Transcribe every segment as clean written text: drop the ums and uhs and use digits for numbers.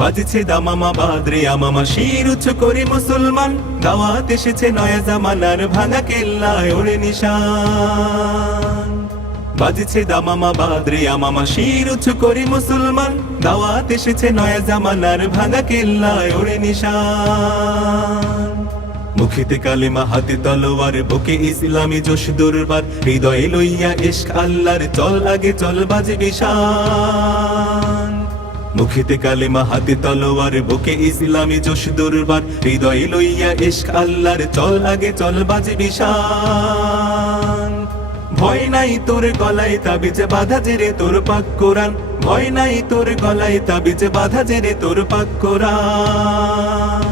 বাজছে দামামা বাদরে আমামা শির উচ্চ করে মুসলমান, দাওয়াত এসেছে নয়া জামানার ভাঙা কেল্লায় ওড়ে নিশান। বাজছে দামামা বাদরে আমামা শির উচ্চ করে মুসলমান, দাওয়াত এসেছে নয়া জামানার ভাঙা কেল্লায় ওড়ে নিশান। মুখেতে কালেমা হাতে তলোয়ার, বুকে ইসলামী জোশ দুর্বার, হৃদয়ে লইয়া ইশক আল্লাহর চল আগে চল বাজে বিশান। মুখেতে কালেমা হাতে তলোয়ার, বুকে ইসলামী জোশ দুর্বার, হৃদয়ে লইয়া ইশক আল্লাহর চল আগে চল বাজে বিশান। ভয় নাই তোর গলায় তাবিজ বাঁধা জেরে তোর পাক কোরআন, ভয় নাই তোর গলায় তাবিজ বাঁধা জেরে তোর পাক কোরআন।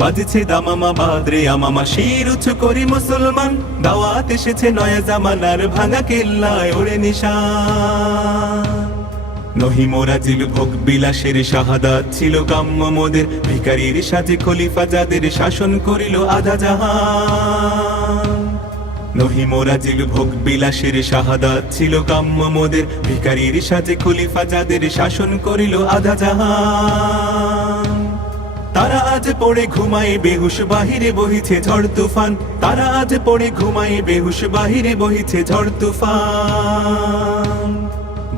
বাজছে দামামা বাদরে আমামা শির উচ্চ করি মুসলমান, দাওয়াত এসেছে নয়া জামানার ভাঙা কেল্লায় ওড়ে নিশান। নহি মোরাজিল ভোগ বিলাসের শাহাদাত ছিল কাম্য মোদের, ভিখারির সাজে খলিফা যাদের শাসন করিল আধা জাহান। নহি মোরাজিল ভোগ বিলাসের শাহাদাত ছিল কাম্য মোদের, ভিখারির সাজে খলিফা যাদের শাসন করিল আধা জাহান। তারা আজ পড়ে ঘুমায় বেহুশ, বাহিরে বহিছে ঝড় তুফান, তারা আজ পড়ে ঘুমায় বেহুশ, বাহিরে বহিছে ঝড় তুফান।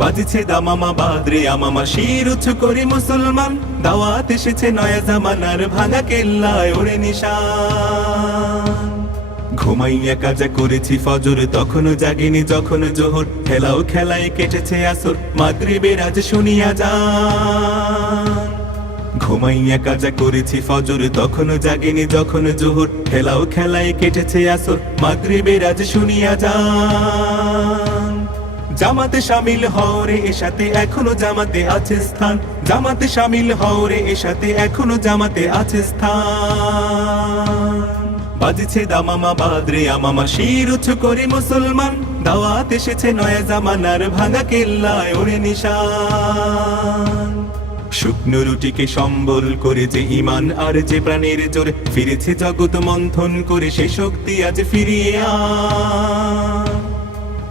বাজছে দামামা বাদরে আমামা শির উচ্চ করি মুসলমান, দাওয়াত এসেছে নয়া জামানার ভাঙা কেল্লায় ওড়ে নিশান। ঘুমাইয়া কাজা করেছি ফজর, তখনও জাগিনি যখন জোহর, খেলাও খেলায় কেটেছে আসর, মাগরিবের আজ শুনিয়া যান। ঘুমাইয়া কাজা করেছি ফজর, তখনও জাগিনি যখন জোহর, খেলাও খেলায় কেটেছে আসর, মাগরিবের আজ শুনিয়া যান। জামাতে শামিল হও রে এসাতে এখনো জামাতে আছে স্থান, জামাতে শামিল হও রে এসাতে এখনো জামাতে আছে স্থান। বাজছে দামামা বাদরে আমামা শির উচ্চ করি মুসলমান, দাওয়াত এসেছে নয়া জামানার ভাঙা কেল্লায় ওড়ে নিশান। শুকনো রুটিকে সম্বল করে যে ইমান আর যে প্রাণের জোরে, ফিরেছে জগৎ মন্থন করে সে শক্তি আজ ফিরিয়ে আন।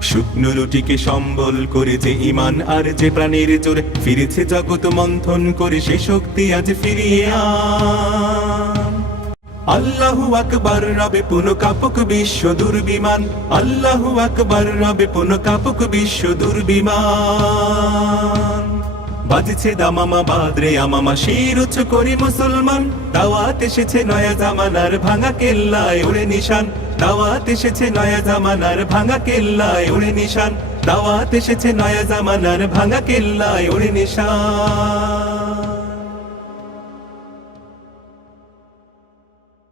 শুকনো রুটিকে সম্বল করে যে ইমান আর যে প্রাণের জোরে, ফিরেছে জগৎ মন্থন করে সে শক্তি আজ ফিরিয়ে আন। আল্লাহু আকবার রবে পুন কাপুক বিশ্ব দুর্বিমান, আল্লাহু আকবার রবে পুন কাপুক বিশ্ব দুর্বিমান। বাজছে দামামা বাদরে আমামা শির উচ্চ করি মুসলমান, দাওয়াত এসেছে নয়া জামানার ভাঙা কেল্লায় ওড়ে নিশান, দাওয়াত এসেছে নয়া জামানার ভাঙা কেল্লায় ওড়ে নিশান, দাওয়াত এসেছে নয়া জামানার ভাঙা কেল্লায় ওড়ে নিশান।